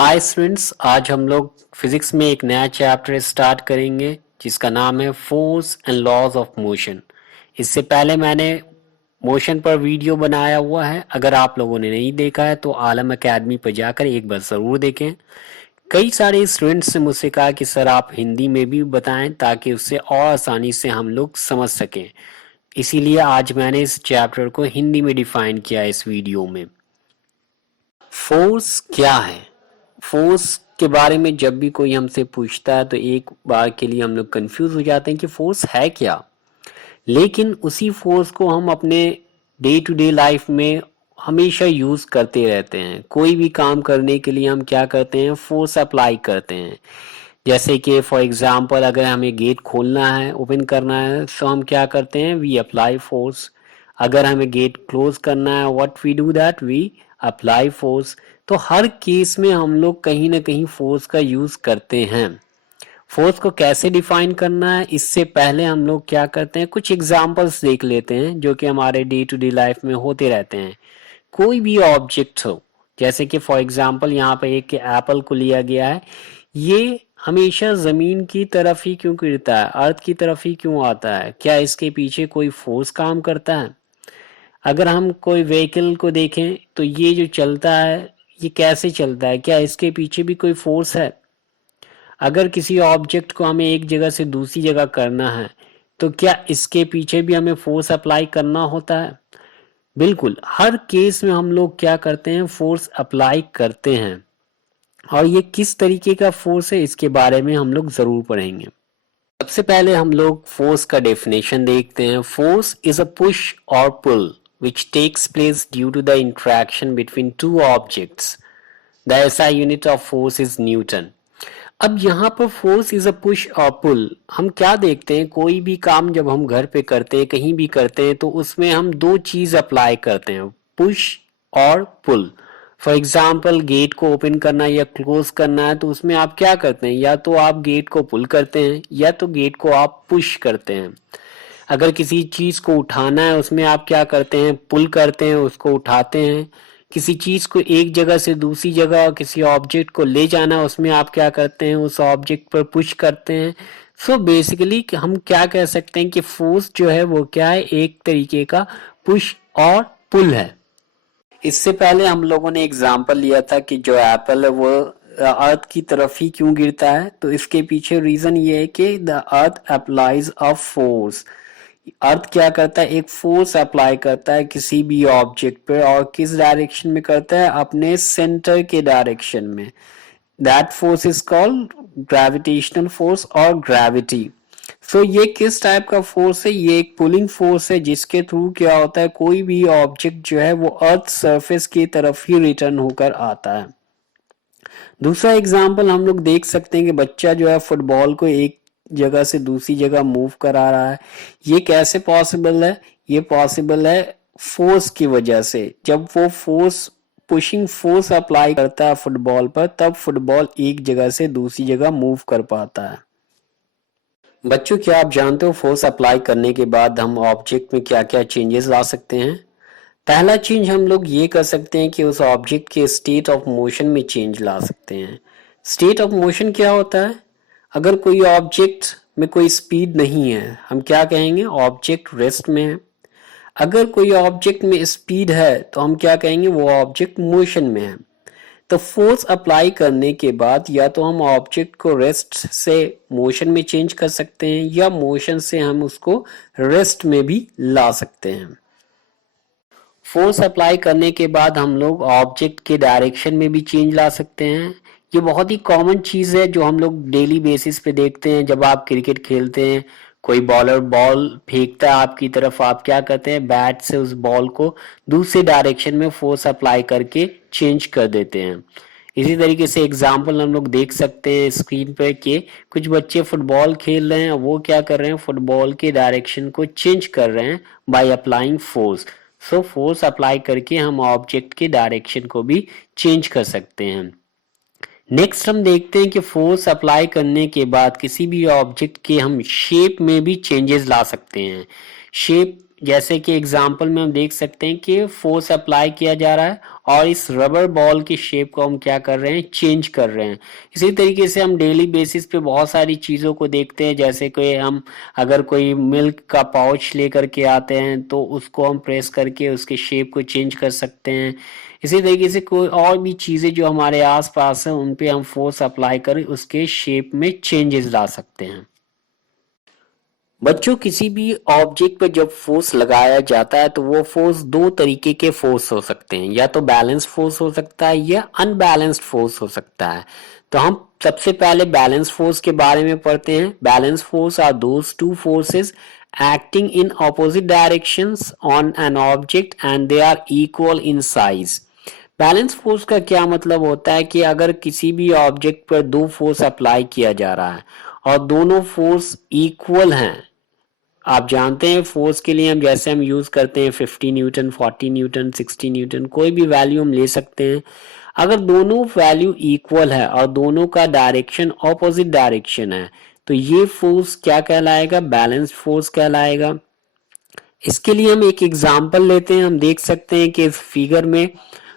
Hi students, आज हम लोग फिजिक्स में एक नया चैप्टर स्टार्ट करेंगे जिसका नाम है force and laws of motion. इससे पहले मैंने मोशन पर वीडियो बनाया हुआ है। अगर आप लोगों ने नहीं देखा है तो आलम एकेडमी पर जाकर एक बार ज़रूर देखें। कई सारे स्टूडेंट्स ने मुझसे कहा कि सर आप हिंदी में भी बताएं ताकि उससे और आसानी से हम लोग समझ सकें। इसीलिए आज मैंने इस चैप्टर को हिंदी में डिफाइन किया है इस वीडियो में। फोर्स क्या है? फोर्स के बारे में जब भी कोई हमसे पूछता है तो एक बार के लिए हम लोग कंफ्यूज हो जाते हैं कि फोर्स है क्या। लेकिन उसी फोर्स को हम अपने डे टू डे लाइफ में हमेशा यूज करते रहते हैं। कोई भी काम करने के लिए हम क्या करते हैं, फोर्स अप्लाई करते हैं। जैसे कि फॉर एग्जांपल अगर हमें गेट खोलना है, ओपन करना है, तो हम क्या करते हैं, वी अप्लाई फोर्स। अगर हमें गेट क्लोज करना है, what we do that, we apply force. तो हर केस में हम लोग कहीं ना कहीं फोर्स का यूज करते हैं। फोर्स को कैसे डिफाइन करना है, इससे पहले हम लोग क्या करते हैं, कुछ एग्जांपल्स देख लेते हैं जो कि हमारे डे टू डे लाइफ में होते रहते हैं। कोई भी ऑब्जेक्ट हो, जैसे कि फॉर एग्जांपल यहाँ पे एक एप्पल को लिया गया है, ये हमेशा जमीन की तरफ ही क्यों गिरता है, अर्थ की तरफ ही क्यों आता है? क्या इसके पीछे कोई फोर्स काम करता है? अगर हम कोई व्हीकल को देखें तो ये जो चलता है, ये कैसे चलता है? क्या इसके पीछे भी कोई फोर्स है? अगर किसी ऑब्जेक्ट को हमें एक जगह से दूसरी जगह करना है तो क्या इसके पीछे भी हमें फोर्स अप्लाई करना होता है? बिल्कुल, हर केस में हम लोग क्या करते हैं, फोर्स अप्लाई करते हैं। और ये किस तरीके का फोर्स है, इसके बारे में हम लोग जरूर पढ़ेंगे। सबसे पहले हम लोग फोर्स का डेफिनेशन देखते हैं। फोर्स इज अ पुश और पुल which takes place due to the interaction between two objects. The SI unit of force is Newton. अब यहाँ पर फोर्स इज अ पुश और पुल, हम क्या देखते हैं, कोई भी काम जब हम घर पे करते हैं, कहीं भी करते हैं, तो उसमें हम दो चीज अप्लाई करते हैं, पुश और पुल। फॉर एग्जाम्पल गेट को ओपन करना या क्लोज करना है तो उसमें आप क्या करते हैं, या तो आप गेट को पुल करते हैं या तो गेट को आप पुश करते हैं। अगर किसी चीज को उठाना है उसमें आप क्या करते हैं, पुल करते हैं, उसको उठाते हैं। किसी चीज को एक जगह से दूसरी जगह, किसी ऑब्जेक्ट को ले जाना है, उसमें आप क्या करते हैं, उस ऑब्जेक्ट पर पुश करते हैं। सो बेसिकली हम क्या कह सकते हैं कि फोर्स जो है वो क्या है, एक तरीके का पुश और पुल है। इससे पहले हम लोगों ने एग्जाम्पल लिया था कि जो एप्पल है वो अर्थ की तरफ ही क्यों गिरता है, तो इसके पीछे रीजन ये है कि the earth applies a force. Earth क्या करता है, एक फोर्स अप्लाई करता है किसी भी ऑब्जेक्ट पे, और किस डायरेक्शन में करता है, अपने सेंटर के डायरेक्शन में। That force is called gravitational force और ग्रेविटी। सो ये किस टाइप का फोर्स है, ये एक पुलिंग फोर्स है जिसके थ्रू क्या होता है, कोई भी ऑब्जेक्ट जो है वो अर्थ सरफेस की तरफ ही रिटर्न होकर आता है। दूसरा एग्जाम्पल हम लोग देख सकते हैं कि बच्चा जो है फुटबॉल को एक जगह से दूसरी जगह मूव करा रहा है। ये कैसे पॉसिबल है? ये पॉसिबल है फोर्स की वजह से। जब वो फोर्स, पुशिंग फोर्स अप्लाई करता है फुटबॉल पर, तब फुटबॉल एक जगह से दूसरी जगह मूव कर पाता है। बच्चों, क्या आप जानते हो फोर्स अप्लाई करने के बाद हम ऑब्जेक्ट में क्या क्या चेंजेस ला सकते हैं? पहला चेंज हम लोग ये कर सकते हैं कि उस ऑब्जेक्ट के स्टेट ऑफ मोशन में चेंज ला सकते हैं। स्टेट ऑफ मोशन क्या होता है? अगर कोई ऑब्जेक्ट में कोई स्पीड नहीं है, हम क्या कहेंगे, ऑब्जेक्ट रेस्ट में है। अगर कोई ऑब्जेक्ट में स्पीड है तो हम क्या कहेंगे, वो ऑब्जेक्ट मोशन में है। तो फोर्स अप्लाई करने के बाद या तो हम ऑब्जेक्ट को रेस्ट से मोशन में चेंज कर सकते हैं, या मोशन से हम उसको रेस्ट में भी ला सकते हैं। फोर्स अप्लाई करने के बाद हम लोग ऑब्जेक्ट के डायरेक्शन में भी चेंज ला सकते हैं। ये बहुत ही कॉमन चीज है जो हम लोग डेली बेसिस पे देखते हैं। जब आप क्रिकेट खेलते हैं, कोई बॉलर बॉल फेंकता है आपकी तरफ, आप क्या करते हैं, बैट से उस बॉल को दूसरे डायरेक्शन में फोर्स अप्लाई करके चेंज कर देते हैं। इसी तरीके से एग्जाम्पल हम लोग देख सकते हैं स्क्रीन पर कि कुछ बच्चे फुटबॉल खेल रहे हैं, वो क्या कर रहे हैं, फुटबॉल के डायरेक्शन को चेंज कर रहे हैं by applying force. So force apply करके हम ऑब्जेक्ट के डायरेक्शन को भी चेंज कर सकते हैं। नेक्स्ट हम देखते हैं कि फोर्स अप्लाई करने के बाद किसी भी ऑब्जेक्ट के हम शेप में भी चेंजेस ला सकते हैं। शेप जैसे कि एग्जाम्पल में हम देख सकते हैं कि फोर्स अप्लाई किया जा रहा है और इस रबर बॉल की शेप को हम क्या कर रहे हैं, चेंज कर रहे हैं। इसी तरीके से हम डेली बेसिस पे बहुत सारी चीज़ों को देखते हैं, जैसे कि हम अगर कोई मिल्क का पाउच लेकर के आते हैं तो उसको हम प्रेस करके उसके शेप को चेंज कर सकते हैं। इसी तरीके से कोई और भी चीज़ें जो हमारे आसपास हैं उन पे हम फोर्स अप्लाई कर उसके शेप में चेंजेस ला सकते हैं। बच्चों, किसी भी ऑब्जेक्ट पर जब फोर्स लगाया जाता है तो वो फोर्स दो तरीके के फोर्स हो सकते हैं, या तो बैलेंस फोर्स हो सकता है या अनबैलेंस्ड फोर्स हो सकता है। तो हम सबसे पहले बैलेंस फोर्स के बारे में पढ़ते हैं। Balance force are those two forces acting in opposite directions on an object and they are equal in size। Balance force का क्या मतलब होता है कि अगर किसी भी ऑब्जेक्ट पर दो फोर्स अप्लाई किया जा रहा है और दोनों फोर्स इक्वल हैं। आप जानते हैं फोर्स के लिए हम जैसे हम यूज करते हैं 50 न्यूटन, 40 न्यूटन, 60 न्यूटन, कोई भी वैल्यू हम ले सकते हैं। अगर दोनों वैल्यू इक्वल है और दोनों का डायरेक्शन ऑपोजिट डायरेक्शन है तो ये फोर्स क्या कहलाएगा, बैलेंस्ड फोर्स कहलाएगा। इसके लिए हम एक एग्जांपल लेते हैं। हम देख सकते हैं कि इस फिगर में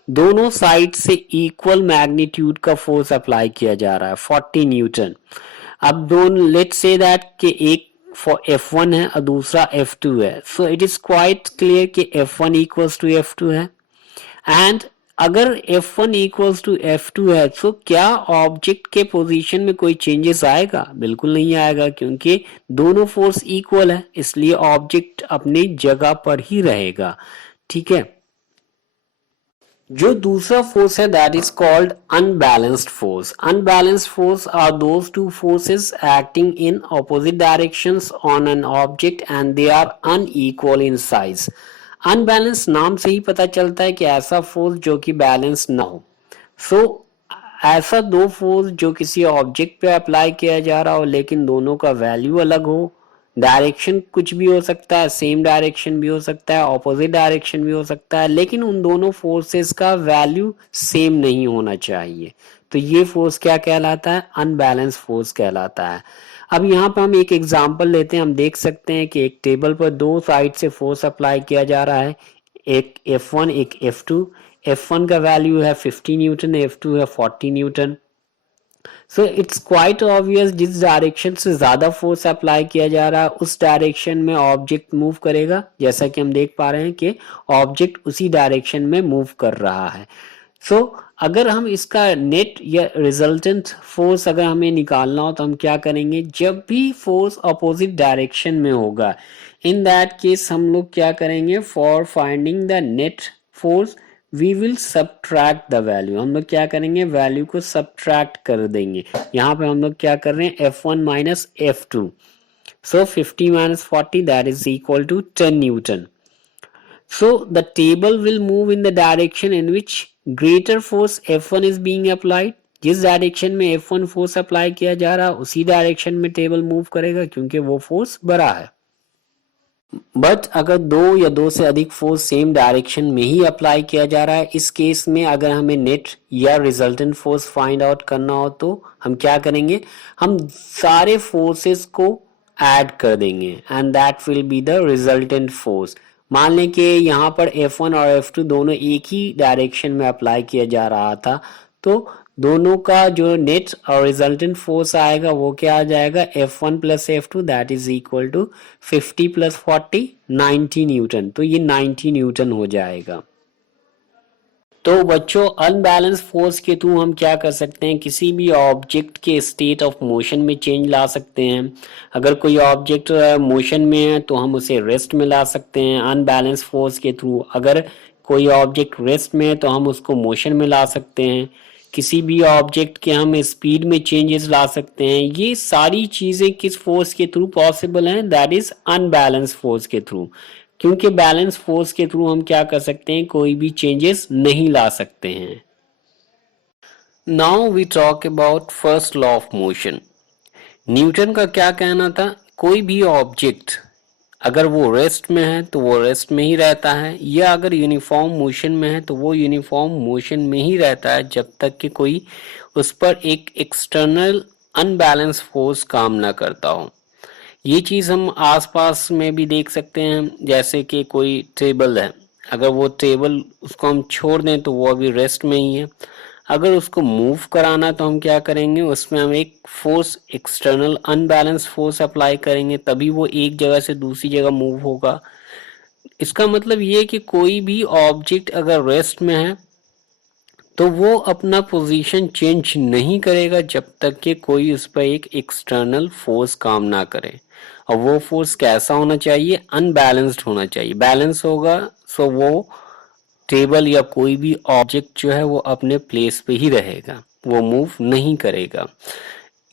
दोनों साइड से इक्वल मैग्नीट्यूड का फोर्स अप्लाई किया जा रहा है, 40 न्यूटन। अब दोनों लेट्स से दैट कि एक फॉर F1 है और दूसरा F2 है। So it is quite clear कि F1 इक्वल्स टू F2 है। एंड अगर F1 इक्वल्स टू F2 है तो क्या ऑब्जेक्ट के पोजीशन में कोई चेंजेस आएगा? बिल्कुल नहीं आएगा, क्योंकि दोनों फोर्स इक्वल है, इसलिए ऑब्जेक्ट अपनी जगह पर ही रहेगा। ठीक है। जो दूसरा फोर्स है that is called unbalanced force. Unbalanced force are those two forces acting in opposite directions on an object and they are unequal in size. Unbalance नाम से ही पता चलता है कि ऐसा फोर्स जो कि बैलेंस ना हो। ऐसा दो फोर्स जो किसी ऑब्जेक्ट पे अप्लाई किया जा रहा हो लेकिन दोनों का वैल्यू अलग हो। डायरेक्शन कुछ भी हो सकता है, सेम डायरेक्शन भी हो सकता है, ऑपोजिट डायरेक्शन भी हो सकता है, लेकिन उन दोनों फोर्सेस का वैल्यू सेम नहीं होना चाहिए। तो ये फोर्स क्या कहलाता है? अनबैलेंस फोर्स कहलाता है। अब यहाँ पर हम एक एग्जांपल लेते हैं। हम देख सकते हैं कि एक टेबल पर दो साइड से फोर्स अप्लाई किया जा रहा है, एक F1 एक F2। F1 का वैल्यू है 50 न्यूटन, F2 है 40 Newton. So it's quite obvious जिस डायरेक्शन से ज्यादा फोर्स अप्लाई किया जा रहा है उस डायरेक्शन में ऑब्जेक्ट मूव करेगा। जैसा कि हम देख पा रहे हैं कि ऑब्जेक्ट उसी डायरेक्शन में मूव कर रहा है। अगर हम इसका नेट या रिजल्टेंट फोर्स अगर हमें निकालना हो तो हम क्या करेंगे? जब भी फोर्स अपोजिट डायरेक्शन में होगा, इन दैट केस हम लोग क्या करेंगे? For finding the net force we will subtract the value. हम लोग क्या करेंगे? वैल्यू को सबट्रैक्ट कर देंगे। यहाँ पे हम लोग क्या कर रहे हैं? F1 minus F2। So 50 minus 40 that is equal to 10 newton. So the table will move in the direction in which greater force F1 is being applied। जिस डायरेक्शन में F1 फोर्स अप्लाई किया जा रहा है उसी डायरेक्शन में table move करेगा, क्योंकि वो फोर्स बड़ा है। बट अगर दो या दो से अधिक फोर्स सेम डायरेक्शन में ही अप्लाई किया जा रहा है, इस केस में अगर हमें नेट या रिजल्टेंट फोर्स फाइंड आउट करना हो तो हम क्या करेंगे? हम सारे फोर्सेस को ऐड कर देंगे and that will be the resultant force. मान लें कि यहाँ पर F1 और F2 दोनों एक ही डायरेक्शन में अप्लाई किया जा रहा था, तो दोनों का जो नेट और रिजल्टेंट फोर्स आएगा वो क्या आ जाएगा? F1 plus F2 that is equal to 50 plus 40 90 newton. तो ये 90 न्यूटन हो जाएगा। तो बच्चों, अनबैलेंस फोर्स के थ्रू हम क्या कर सकते हैं? किसी भी ऑब्जेक्ट के स्टेट ऑफ मोशन में चेंज ला सकते हैं। अगर कोई ऑब्जेक्ट मोशन में है तो हम उसे रेस्ट में ला सकते हैं अनबैलेंस फोर्स के थ्रू। अगर कोई ऑब्जेक्ट रेस्ट में है तो हम उसको मोशन में ला सकते हैं। किसी भी ऑब्जेक्ट के हम स्पीड में चेंजेस ला सकते हैं। ये सारी चीजें किस फोर्स के थ्रू पॉसिबल हैं? दैट इज अनबैलेंस फोर्स के थ्रू। क्योंकि बैलेंस फोर्स के थ्रू हम क्या कर सकते हैं? कोई भी चेंजेस नहीं ला सकते हैं। Now we talk about first law of motion. Newton का क्या कहना था? कोई भी ऑब्जेक्ट अगर वो रेस्ट में है तो वो रेस्ट में ही रहता है, या अगर यूनिफॉर्म मोशन में है तो वो यूनिफॉर्म मोशन में ही रहता है जब तक कि कोई उस पर एक एक्सटर्नल अनबैलेंस फोर्स काम ना करता हो। ये चीज हम आसपास में भी देख सकते हैं, जैसे कि कोई टेबल है, अगर वो टेबल उसको हम छोड़ दें तो वो अभी रेस्ट में ही है। अगर उसको मूव कराना तो हम क्या करेंगे, उसमें हम एक force, external unbalance force apply करेंगे, तभी वो एक जगह से दूसरी जगह मूव होगा। इसका मतलब ये है कि कोई भी ऑब्जेक्ट अगर रेस्ट में है तो वो अपना पोजीशन चेंज नहीं करेगा जब तक कि कोई उस पर एक एक्सटर्नल फोर्स काम ना करे। और वो फोर्स कैसा होना चाहिए, अनबैलेंस्ड होना चाहिए। बैलेंस होगा सो वो टेबल या कोई भी ऑब्जेक्ट जो है वो अपने प्लेस पे ही रहेगा, वो मूव नहीं करेगा।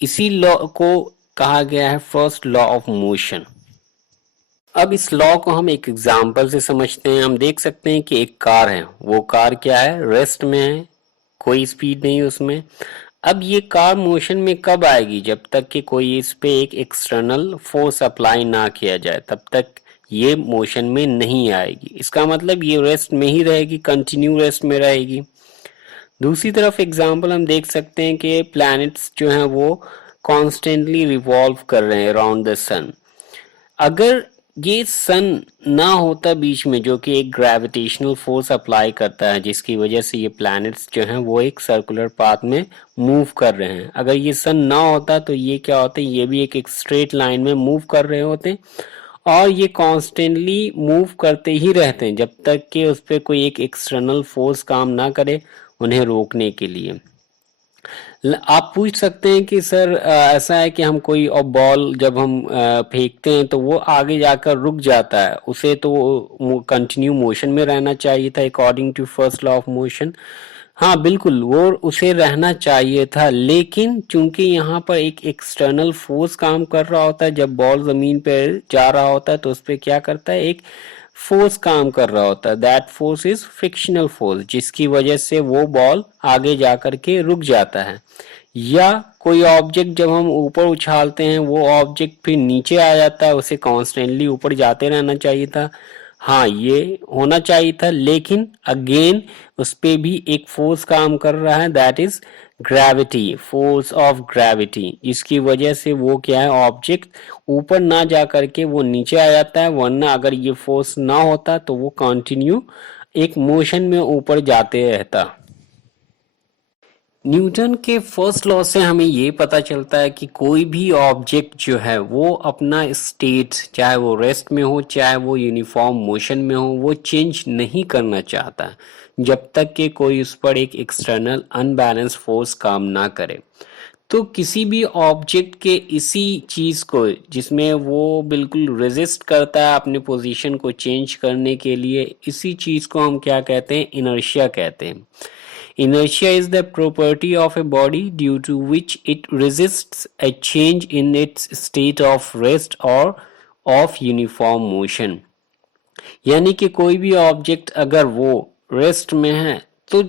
इसी लॉ को कहा गया है फर्स्ट लॉ ऑफ मोशन। अब इस लॉ को हम एक एग्जांपल से समझते हैं। हम देख सकते हैं कि एक कार है, वो कार क्या है, रेस्ट में है, कोई स्पीड नहीं उसमें। अब ये कार मोशन में कब आएगी, जब तक कि कोई इस पे एक एक्सटर्नल फोर्स अप्लाई ना किया जाए, तब तक ये मोशन में नहीं आएगी। इसका मतलब ये रेस्ट में ही रहेगी, कंटिन्यू रेस्ट में रहेगी। दूसरी तरफ एग्जांपल हम देख सकते हैं कि प्लैनेट्स जो हैं वो कॉन्स्टेंटली रिवॉल्व कर रहे हैं अराउंड द सन। अगर ये सन ना होता बीच में, जो कि एक ग्रेविटेशनल फोर्स अप्लाई करता है जिसकी वजह से ये प्लैनेट्स जो हैं वो एक सर्कुलर पाथ में मूव कर रहे हैं, अगर ये सन ना होता तो ये क्या होते, ये भी एक स्ट्रेट लाइन में मूव कर रहे होते और ये कॉन्स्टेंटली मूव करते ही रहते हैं जब तक कि उस पर कोई एक एक्सटर्नल फोर्स काम ना करे उन्हें रोकने के लिए। आप पूछ सकते हैं कि सर ऐसा है कि हम कोई और बॉल जब हम फेंकते हैं तो वो आगे जाकर रुक जाता है, उसे तो कंटिन्यू मोशन में रहना चाहिए था according to first law of motion. हाँ बिल्कुल, वो उसे रहना चाहिए था, लेकिन चूंकि यहाँ पर एक एक्सटर्नल फोर्स काम कर रहा होता है, जब बॉल जमीन पे जा रहा होता है तो उस पर क्या करता है, एक फोर्स काम कर रहा होता है। That force is frictional force, जिसकी वजह से वो बॉल आगे जाकर के रुक जाता है। या कोई ऑब्जेक्ट जब हम ऊपर उछालते हैं वो ऑब्जेक्ट फिर नीचे आ जाता है, उसे कॉन्स्टेंटली ऊपर जाते रहना चाहिए था। हाँ ये होना चाहिए था, लेकिन अगेन उस पे भी एक फोर्स काम कर रहा है, that is gravity, force of gravity, जिसकी वजह से वो क्या है, ऑब्जेक्ट ऊपर ना जा करके वो नीचे आ जाता है। वरना अगर ये फोर्स ना होता तो वो कंटिन्यू एक मोशन में ऊपर जाते रहता। न्यूटन के फर्स्ट लॉ से हमें ये पता चलता है कि कोई भी ऑब्जेक्ट जो है वो अपना स्टेट, चाहे वो रेस्ट में हो चाहे वो यूनिफॉर्म मोशन में हो, वो चेंज नहीं करना चाहता जब तक कि कोई उस पर एक एक्सटर्नल अनबैलेंस फोर्स काम ना करे। तो किसी भी ऑब्जेक्ट के इसी चीज को, जिसमें वो बिल्कुल रेजिस्ट करता है अपने पोजीशन को चेंज करने के लिए, इसी चीज को हम क्या कहते हैं, इनर्शिया कहते हैं। Inertia is the property of a body due to which it resists a change in its state of rest or of uniform motion। यानी कि कोई भी ऑब्जेक्ट अगर वो रेस्ट में है तो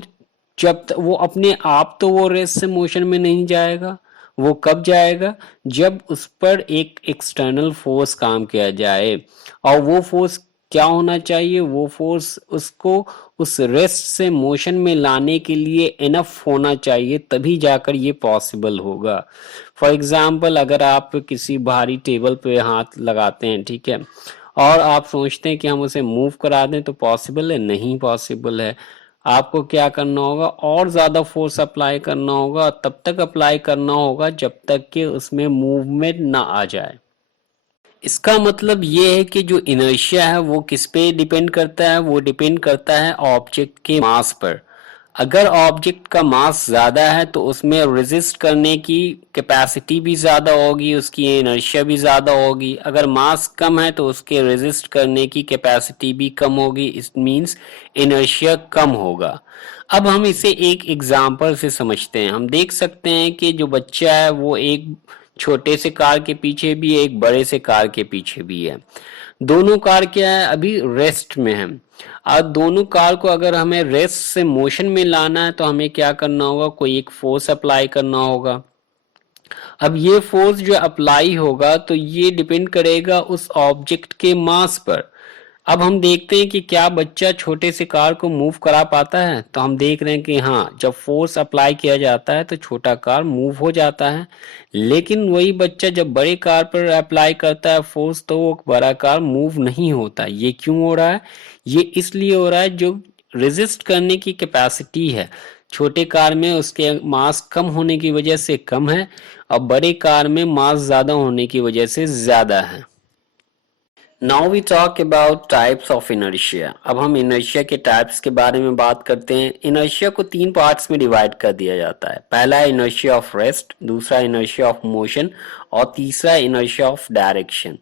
जब वो अपने आप तो वो रेस्ट से मोशन में नहीं जाएगा। वो कब जाएगा, जब उस पर एक एक्सटर्नल फोर्स काम किया जाए। और वो फोर्स क्या होना चाहिए, वो फोर्स उसको उस रेस्ट से मोशन में लाने के लिए इनफ होना चाहिए, तभी जाकर ये पॉसिबल होगा। फॉर एग्जाम्पल, अगर आप किसी भारी टेबल पे हाथ लगाते हैं, ठीक है, और आप सोचते हैं कि हम उसे मूव करा दें, तो पॉसिबल है, नहीं पॉसिबल है। आपको क्या करना होगा, और ज्यादा फोर्स अप्लाई करना होगा, तब तक अप्लाई करना होगा जब तक कि उसमें मूवमेंट ना आ जाए। इसका मतलब ये है कि जो इनर्शिया है वो किस पे डिपेंड करता है, वो डिपेंड करता है ऑब्जेक्ट के मास पर। अगर ऑब्जेक्ट का मास ज्यादा है तो उसमें रेजिस्ट करने की कैपेसिटी भी ज्यादा होगी, उसकी इनर्शिया भी ज्यादा होगी। अगर मास कम है तो उसके रेजिस्ट करने की कैपेसिटी भी कम होगी, इट मींस इनर्शिया कम होगा। अब हम इसे एक एग्जांपल से समझते हैं। हम देख सकते हैं कि जो बच्चा है वो एक छोटे से कार के पीछे भी है, एक बड़े से कार के पीछे भी है। दोनों कार क्या है, अभी रेस्ट में है। अब दोनों कार को अगर हमें रेस्ट से मोशन में लाना है तो हमें क्या करना होगा, कोई एक फोर्स अप्लाई करना होगा। अब ये फोर्स जो अप्लाई होगा तो ये डिपेंड करेगा उस ऑब्जेक्ट के मास पर। अब हम देखते हैं कि क्या बच्चा छोटे से कार को मूव करा पाता है। तो हम देख रहे हैं कि हाँ, जब फोर्स अप्लाई किया जाता है तो छोटा कार मूव हो जाता है, लेकिन वही बच्चा जब बड़े कार पर अप्लाई करता है फोर्स तो वो बड़ा कार मूव नहीं होता। ये क्यों हो रहा है? ये इसलिए हो रहा है जो रेजिस्ट करने की कैपेसिटी है छोटे कार में उसके मास कम होने की वजह से कम है, और बड़े कार में मास ज्यादा होने की वजह से ज्यादा है। Now we talk about types of inertia. अब हम इनर्शिया के टाइप्स के बारे में बात करते हैं। इनर्शिया को तीन पार्ट्स में डिवाइड कर दिया जाता है। पहला है इनर्शिया ऑफ रेस्ट, दूसरा इनर्शिया ऑफ मोशन और तीसरा inertia of direction.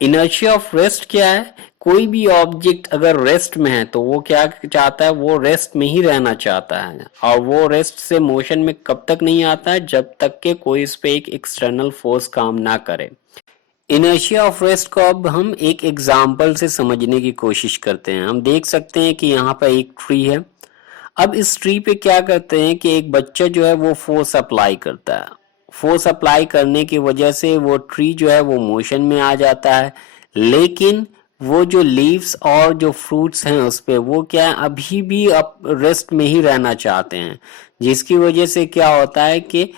Inertia of rest क्या है? कोई भी ऑब्जेक्ट अगर रेस्ट में है तो वो क्या चाहता है? वो रेस्ट में ही रहना चाहता है, और वो रेस्ट से मोशन में कब तक नहीं आता है? जब तक के कोई इस पे एक एक्सटर्नल फोर्स काम ना करे। इनर्शिया ऑफ रेस्ट को अब हम एक एग्जाम्पल से समझने की कोशिश करते हैं। हम देख सकते हैं कि यहाँ पर एक ट्री है। अब इस ट्री पे क्या करते हैं कि एक बच्चा जो है वो फोर्स अप्लाई करता है। फोर्स अप्लाई करने की वजह से वो ट्री जो है वो मोशन में आ जाता है, लेकिन वो जो लीव्स और जो फ्रूट्स हैं उस पे वो क्या है, अभी भी अब रेस्ट में ही रहना चाहते हैं, जिसकी वजह से क्या होता है कि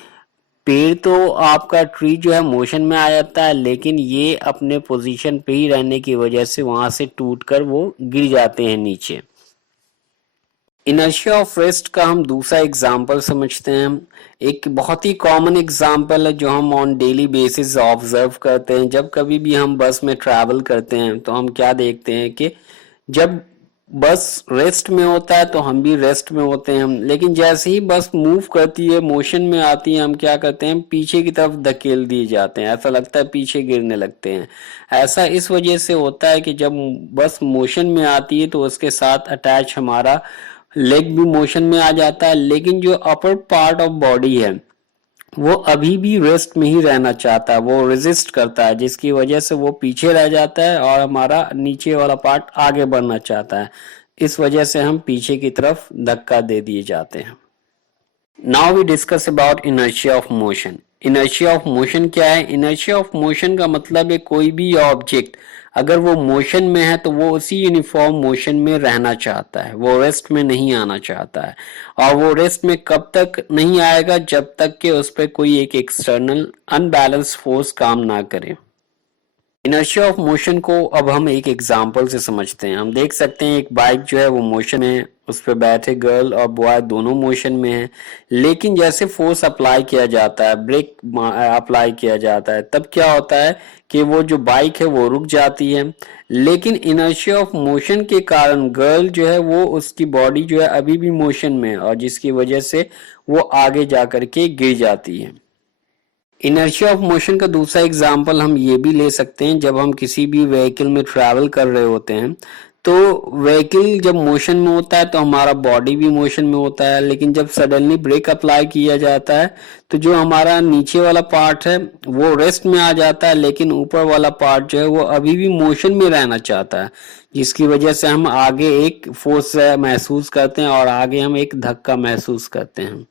पेड़ तो आपका ट्री जो है मोशन में आ जाता है, लेकिन ये अपने पोजीशन पे ही रहने की वजह से वहां से टूटकर वो गिर जाते हैं नीचे। इनर्शिया ऑफ रेस्ट का हम दूसरा एग्जाम्पल समझते हैं। एक बहुत ही कॉमन एग्जाम्पल है जो हम ऑन डेली बेसिस ऑब्जर्व करते हैं। जब कभी भी हम बस में ट्रैवल करते हैं तो हम क्या देखते हैं कि जब बस रेस्ट में होता है तो हम भी रेस्ट में होते हैं, लेकिन जैसे ही बस मूव करती है, मोशन में आती है, हम क्या करते हैं? पीछे की तरफ धकेल दिए जाते हैं। ऐसा लगता है पीछे गिरने लगते हैं। ऐसा इस वजह से होता है कि जब बस मोशन में आती है तो उसके साथ अटैच हमारा लेग भी मोशन में आ जाता है, लेकिन जो अपर पार्ट ऑफ बॉडी है वो अभी भी रेस्ट में ही रहना चाहता है, वो रेजिस्ट करता है, जिसकी वजह से वो पीछे रह जाता है और हमारा नीचे वाला पार्ट आगे बढ़ना चाहता है। इस वजह से हम पीछे की तरफ धक्का दे दिए जाते हैं। Now we discuss about inertia of motion. Inertia of motion क्या है? इनर्शिया ऑफ मोशन का मतलब है कोई भी ऑब्जेक्ट अगर वो मोशन में है तो वो उसी यूनिफॉर्म मोशन में रहना चाहता है, वो रेस्ट में नहीं आना चाहता है। और वो रेस्ट में कब तक नहीं आएगा? जब तक कि उस पर कोई एक एक्सटर्नल अनबैलेंस फोर्स काम ना करे। इनर्शिया ऑफ मोशन को अब हम एक एग्जाम्पल से समझते हैं। हम देख सकते हैं एक बाइक जो है वो मोशन में, उस पर बैठे गर्ल और बॉय दोनों मोशन में है, लेकिन जैसे फोर्स अप्लाई किया जाता है, ब्रेक अप्लाई किया जाता है, तब क्या होता है कि वो जो बाइक है वो रुक जाती है। लेकिन इनर्शिया ऑफ मोशन के कारण गर्ल जो है वो उसकी बॉडी जो है अभी भी मोशन में है, और जिसकी वजह से वो आगे जाकर के गिर जाती है। इनर्शिया ऑफ मोशन का दूसरा एग्जाम्पल हम ये भी ले सकते हैं। जब हम किसी भी व्हीकल में ट्रैवल कर रहे होते हैं तो व्हीकल जब मोशन में होता है तो हमारा बॉडी भी मोशन में होता है, लेकिन जब सडनली ब्रेक अप्लाई किया जाता है तो जो हमारा नीचे वाला पार्ट है वो रेस्ट में आ जाता है, लेकिन ऊपर वाला पार्ट जो है वो अभी भी मोशन में रहना चाहता है, जिसकी वजह से हम आगे एक फोर्स महसूस करते हैं और आगे हम एक धक्का महसूस करते हैं।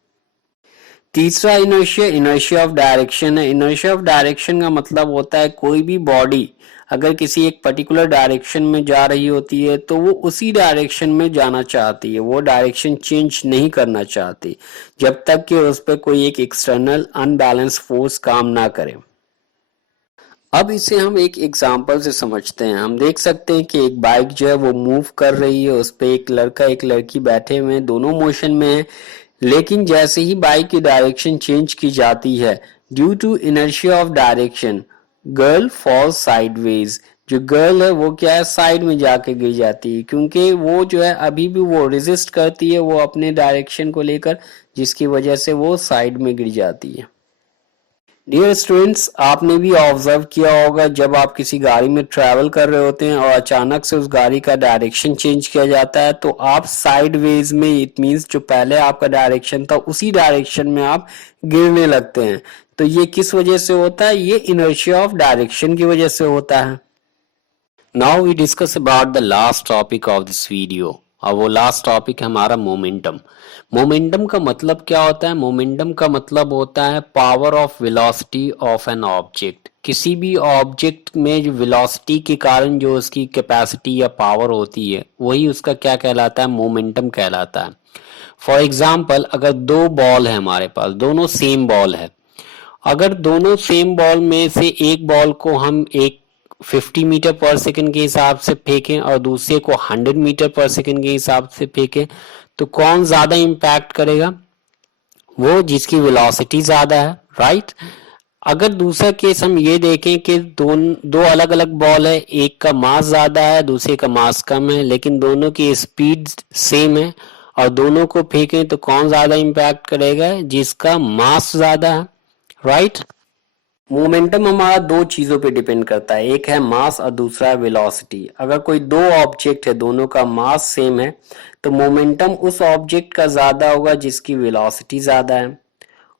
तीसरा इनर्शिया इनर्शिया ऑफ डायरेक्शन है। इनर्शिया ऑफ डायरेक्शन का मतलब होता है कोई भी बॉडी अगर किसी एक पर्टिकुलर डायरेक्शन में जा रही होती है तो वो उसी डायरेक्शन में जाना चाहती है, वो डायरेक्शन चेंज नहीं करना चाहती जब तक कि उस पर कोई एक एक्सटर्नल अनबैलेंस फोर्स काम ना करे। अब इसे हम एक एग्जाम्पल से समझते हैं। हम देख सकते हैं कि एक बाइक जो है वो मूव कर रही है, उस पर एक लड़का एक लड़की बैठे हुए हैं, दोनों मोशन में है, लेकिन जैसे ही बाइक की डायरेक्शन चेंज की जाती है due to inertia of direction girl falls sideways. जो गर्ल है वो क्या है? साइड में जाके गिर जाती है, क्योंकि वो जो है अभी भी वो रेजिस्ट करती है वो अपने डायरेक्शन को लेकर, जिसकी वजह से वो साइड में गिर जाती है। डियर स्टूडेंट्स, आपने भी ऑब्जर्व किया होगा जब आप किसी गाड़ी में ट्रैवल कर रहे होते हैं और अचानक से उस गाड़ी का डायरेक्शन चेंज किया जाता है तो आप साइडवेज में, इट मींस जो पहले आपका डायरेक्शन था उसी डायरेक्शन में आप गिरने लगते हैं। तो ये किस वजह से होता है? ये इनर्शिया ऑफ डायरेक्शन की वजह से होता है। Now we discuss about the last topic of this video. और वो लास्ट टॉपिक है हमारा मोमेंटम। मोमेंटम का मतलब क्या होता है? मोमेंटम का मतलब होता है power of velocity of an object. किसी भी ऑब्जेक्ट में जो वेलोसिटी के कारण जो उसकी कैपेसिटी या पावर होती है वही उसका क्या कहलाता है? मोमेंटम कहलाता है। फॉर एग्जाम्पल, अगर दो बॉल है हमारे पास, दोनों सेम बॉल है, अगर दोनों सेम बॉल में से एक बॉल को हम एक 50 मीटर पर सेकंड के हिसाब से फेंकें और दूसरे को 100 मीटर पर सेकंड के हिसाब से फेंकें, तो कौन ज्यादा इंपैक्ट करेगा? वो जिसकी वेलोसिटी ज्यादा है, राइट। अगर दूसरा केस हम ये देखें कि दो अलग अलग बॉल है, एक का मास ज्यादा है दूसरे का मास कम है, लेकिन दोनों की स्पीड सेम है और दोनों को फेंकें तो कौन ज्यादा इंपैक्ट करेगा? जिसका मास ज्यादा है, राइट। मोमेंटम हमारा दो चीजों पे डिपेंड करता है, एक है मास और दूसरा है वेलोसिटी। अगर कोई दो ऑब्जेक्ट है, दोनों का मास सेम है, तो मोमेंटम उस ऑब्जेक्ट का ज्यादा होगा जिसकी वेलोसिटी ज्यादा है।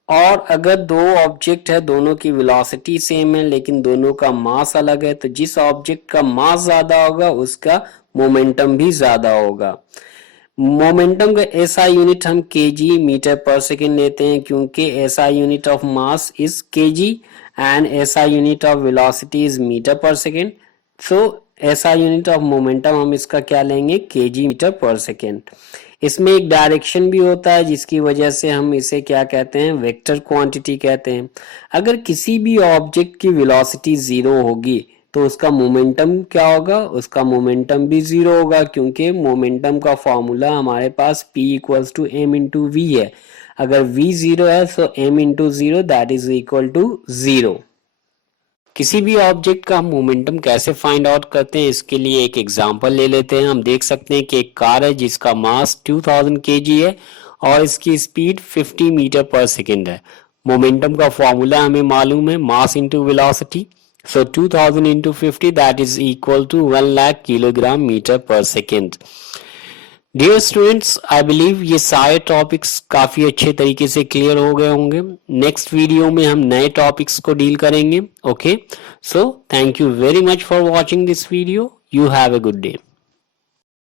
और अगर दो ऑब्जेक्ट है, दोनों की वेलोसिटी सेम है लेकिन दोनों का मास अलग है, तो जिस ऑब्जेक्ट का मास ज्यादा होगा उसका मोमेंटम भी ज्यादा होगा। मोमेंटम का एसआई यूनिट हम केजी मीटर पर सेकेंड लेते हैं, क्योंकि SI unit of mass is KG and SI unit of velocity is metre per second. So SI unit of momentum हम इसका क्या लेंगे? KG metre per second. इसमें एक डायरेक्शन भी होता है जिसकी वजह से हम इसे क्या कहते हैं? वेक्टर क्वांटिटी कहते हैं। अगर किसी भी ऑब्जेक्ट की वेलोसिटी जीरो होगी तो उसका मोमेंटम क्या होगा? उसका मोमेंटम भी जीरो होगा, क्योंकि मोमेंटम का फॉर्मूला हमारे पास P equals to m into V है। अगर v जीरो है तो m into zero that is equal to zero. किसी भी ऑब्जेक्ट का हम मोमेंटम कैसे फाइंड आउट करते हैं, इसके लिए एक एग्जांपल ले लेते हैं। हम देख सकते हैं कि एक कार है जिसका मास 2000 kg है और इसकी स्पीड 50 मीटर पर सेकेंड है। मोमेंटम का फॉर्मूला हमें मालूम है, mass into velocity. So 2000 into 50 that is equal to 1 lakh kilogram meter per second. Dear students, I believe ये सारे टॉपिक्स काफी अच्छे तरीके से क्लियर हो गए होंगे। नेक्स्ट वीडियो में हम नए टॉपिक्स को डील करेंगे। Okay, so thank you very much for watching this video. You have a good day.